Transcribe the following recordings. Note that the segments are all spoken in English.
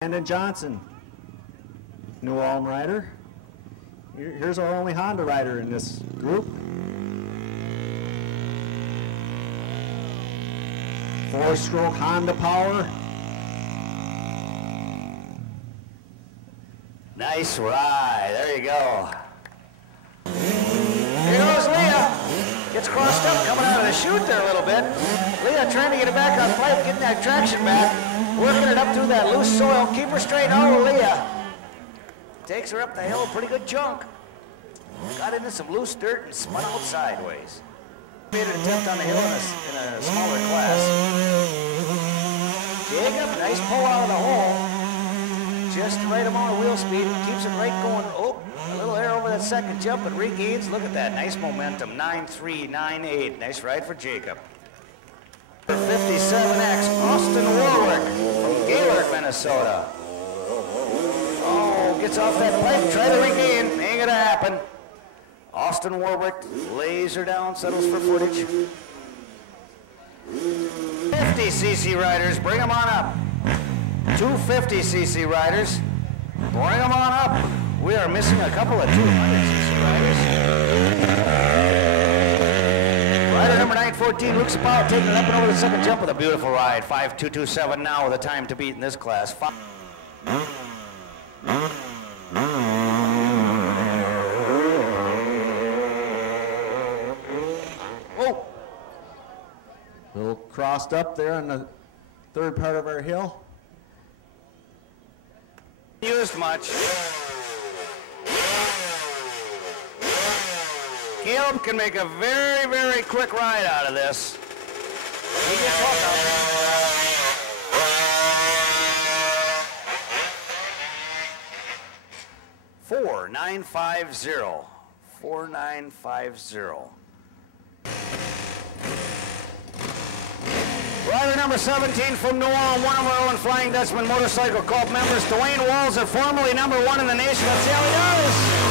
Brandon Johnson, New Ulm rider. Here's our only Honda rider in this group. 4-stroke Honda power. Nice ride. There you go. Here goes Leah. Gets crossed up coming out of the chute there a little bit. Leah trying to get it back on pipe, getting that traction back. Working it up through that loose soil. Keep her straight out, Leah. Takes her up the hill, pretty good chunk. Got into some loose dirt and spun out sideways. Made an attempt on the hill in a smaller class. Jacob, nice pull out of the hole. Just the right amount of wheel speed, keeps it right going. Oh, a little air over that second jump, but regains. Look at that, nice momentum. 9.3, 9.8. Nice ride for Jacob. 57X, Austin Warwick from Gaylord, Minnesota. Oh, gets off that pipe, try to regain. Ain't gonna happen. Austin Warwick lays her down, settles for footage. 50cc riders, bring them on up. 250cc riders, bring them on up. We are missing a couple of 200cc riders. Rider number 914, Luke Sapau, taking it up and over the second jump with a beautiful ride. 5.227 now with a time to beat in this class. Whoa! A little crossed up there on the third part of our hill. Used much. Caleb can make a very, very quick ride out of this. He gets hooked up. 4950. 4950. Rider number 17 from New Ulm, one of our own Flying Dutchman Motorcycle Club members, Dwayne Walzer, formerly number 1 in the nation. Let's see how he does.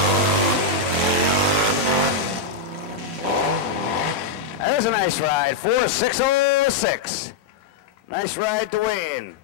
There's a nice ride, 4.606. Nice ride, Dwayne.